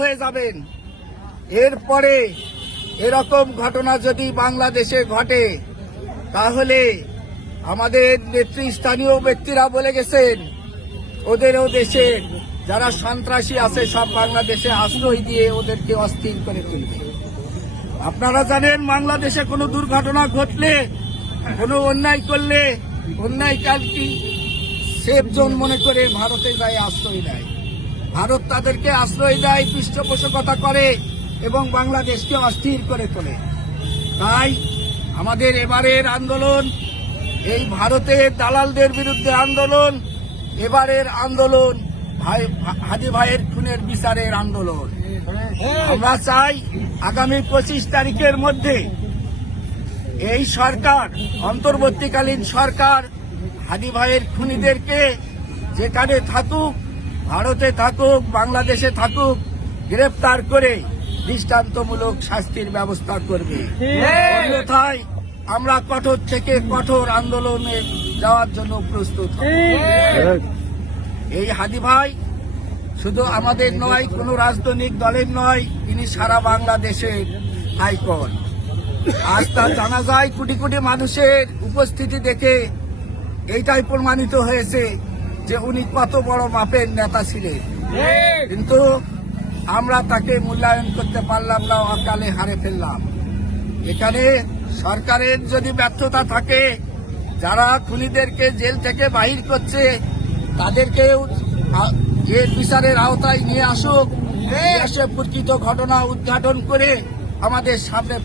হয়ে যাবেন। এরপরে এরকম ঘটনা যদি বাংলাদেশে ঘটে তাহলে আমাদের নেতৃস্থানীয় ব্যক্তিরা বলে গেছেন ওদেরও দেশে যারা সন্ত্রাসী আছে সব বাংলাদেশে আশ্রয় দিয়ে ওদেরকে অস্থির করে তুলবে। আপনারা জানেন বাংলাদেশে কোনো দুর্ঘটনা ঘটলে, কোনো অন্যায় করলে অন্যায়কারী সেফ জোন মনে করে ভারতে যায় আশ্রয় দেয়। ভারত তাদেরকে আশ্রয় দেয়, পৃষ্ঠপোষকতা করে এবং বাংলাদেশকে অস্থির করে তোলে। তাই আমাদের এবারের আন্দোলন এই ভারতের দালালদের বিরুদ্ধে আন্দোলন, এবারের আন্দোলন হাদি ভাইয়ের খুনের বিচারের আন্দোলন। আমরা চাই আগামী 25 তারিখের মধ্যে এই সরকার, অন্তর্বর্তীকালীন সরকার হাদি ভাইয়ের খুনিদেরকে যেখানে থাকুক, ভারতে থাকুক, বাংলাদেশে থাকুক, গ্রেফতার করে দৃষ্টান্তমূলক শাস্তির ব্যবস্থা করবে। অন্যথায় আমরা কঠোর থেকে কঠোর আন্দোলনে যাওয়ার জন্য প্রস্তুত। এই হাদি ভাই শুধু আমাদের নয়, কোনো রাজনৈতিক দলের নয়, তিনি সারা বাংলাদেশের আইকন। আজ তা জানা যায় কোটি কোটি মানুষের উপস্থিতি দেখে এইটাই প্রমাণিত হয়েছে যে উনি কত বড় মাপের নেতা ছিলেন। কিন্তু আমরা তাকে মূল্যায়ন করতে পারলাম না, অকালে হারে ফেললাম। এখানে সরকারের যদি ব্যর্থতা থাকে, যারা খুনিদেরকে জেল থেকে বাহির করছে তাদেরকে এর বিচারের আওতায় নিয়ে আসুক, এসে প্রকৃত ঘটনা উদ্ঘাটন করে আমাদের সামনে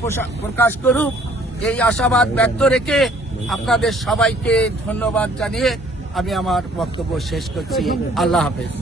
প্রকাশ করুক। এই আশাবাদ ব্যক্ত রেখে আপনাদের সবাইকে ধন্যবাদ জানিয়ে আমি আমার বক্তব্য শেষ করছি। আল্লাহ হাফেজ।